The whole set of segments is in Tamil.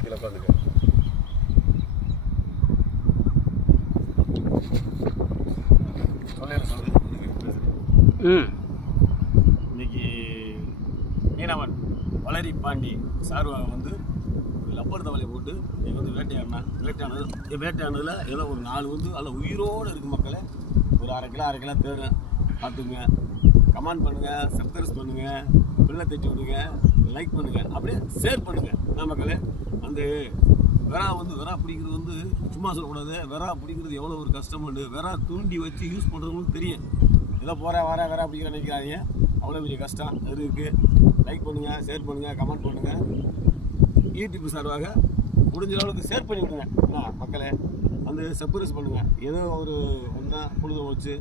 கீழே உட்காந்துக்க. இன்னைக்கு மீனவன் வளரி பாண்டி சார்பாக வந்து லப்பர் தவளை போட்டு இங்கே வந்து வேட்டையானதில் ஏதோ ஒரு 4 வந்து அதில் உயிரோடு இருக்குது மக்களே. ஒரு அரை கிலோ தேடும் பார்த்துக்குங்க. கமெண்ட் பண்ணுங்கள், சப்ஸ்கிரைப் பண்ணுங்கள், பிள்ளை தட்டி விடுங்க, லைக் பண்ணுங்கள், அப்படியே ஷேர் பண்ணுங்கள். மக்களே அந்த வெறா பிடிக்கிறது வந்து சும்மா சொல்லக்கூடாது. வெறா பிடிக்கிறது எவ்வளோ ஒரு கஷ்டம்னு வெறா தூண்டி வச்சு யூஸ் பண்ணுறவங்களுக்கு தெரியும். ஏதோ வெறா பிடிக்கிற நினைக்கிறாங்க, அவ்வளோ பெரிய கஷ்டம் இருக்குது. லைக் பண்ணுங்கள், ஷேர் பண்ணுங்கள், கமெண்ட் பண்ணுங்கள். யூடியூப் சார்பாக முடிஞ்ச அளவுக்கு ஷேர் பண்ணி விடுங்க மக்களே. வந்து சப்ஸ்கிரைப் பண்ணுங்கள். ஏதோ ஒரு ஒன்றா பொழுது வச்சு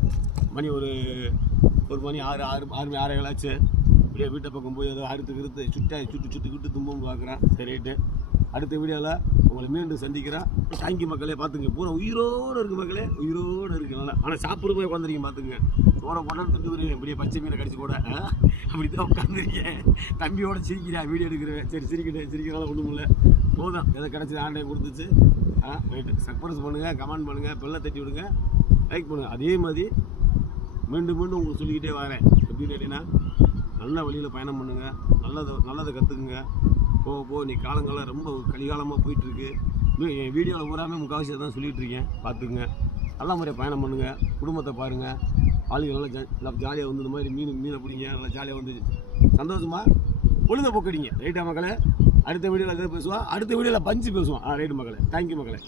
மணி ஒரு மணி 6 ஆச்சு. இப்படியே வீட்டை பக்கம் போய் ஏதோ அறுத்து சுட்டு தும்புன்னு பார்க்குறேன். சரி ரைட்டு, அடுத்த வீடியோவில் உங்களை மீண்டும் சந்திக்கிறேன். தேங்க்யூ மக்களே. பார்த்துங்க, பூரா உயிரோடு இருக்குது மக்களே, உயிரோடு இருக்குது. நல்லா ஆனால் சாப்பிட போய் உட்காந்துருக்கீங்க. பார்த்துங்க, சோட போட்டான்னு திட்டு வருவேன். இப்படியே பச்சை மீனை கடிச்சு கூட அப்படி தான் உட்காந்துருக்கேன். தம்பியோட சிரிக்கிறேன், வீடியோ எடுக்கிறேன். சரி சிரிக்கிறனால ஒன்றும் இல்லை, போதும். எதை கிடச்சி ஆண்டையை கொடுத்துச்சு. ரைட்டு, சப்ஸ்கிரைப் பண்ணுங்கள், கமெண்ட் பண்ணுங்கள், பெல்லை தட்டி விடுங்க, லைக் பண்ணுங்கள். அதே மாதிரி மீண்டும் உங்களுக்கு சொல்லிக்கிட்டே வரேன். எப்படின்னு கேட்டீங்கன்னா, நல்ல வழியில் பயணம் பண்ணுங்கள், நல்லதை கற்றுக்குங்க. போக நீ காலங்காலம் ரொம்ப கலிகாலமாக போயிட்டுருக்கு. என் வீடியோவில் பூராமே முக்கால்வாசி தான் சொல்லிகிட்டு இருக்கேன். பார்த்துக்குங்க, நல்ல முறையாக பயணம் பண்ணுங்கள், குடும்பத்தை பாருங்கள், ஆளுங்க நல்லா ஜாலியாக வந்து இந்த மாதிரி மீனை பிடிங்க, நல்லா ஜாலியாக வந்து சந்தோஷமாக பொழுத போக்கடிங்க. ரைட்டா மக்களே? அடுத்த வீடியோவில் எதாவது பேசுவோம், அடுத்த வீடியோவில் பஞ்சு பேசுவோம். ரைட்டு மக்களே, தேங்க்யூ மக்களே.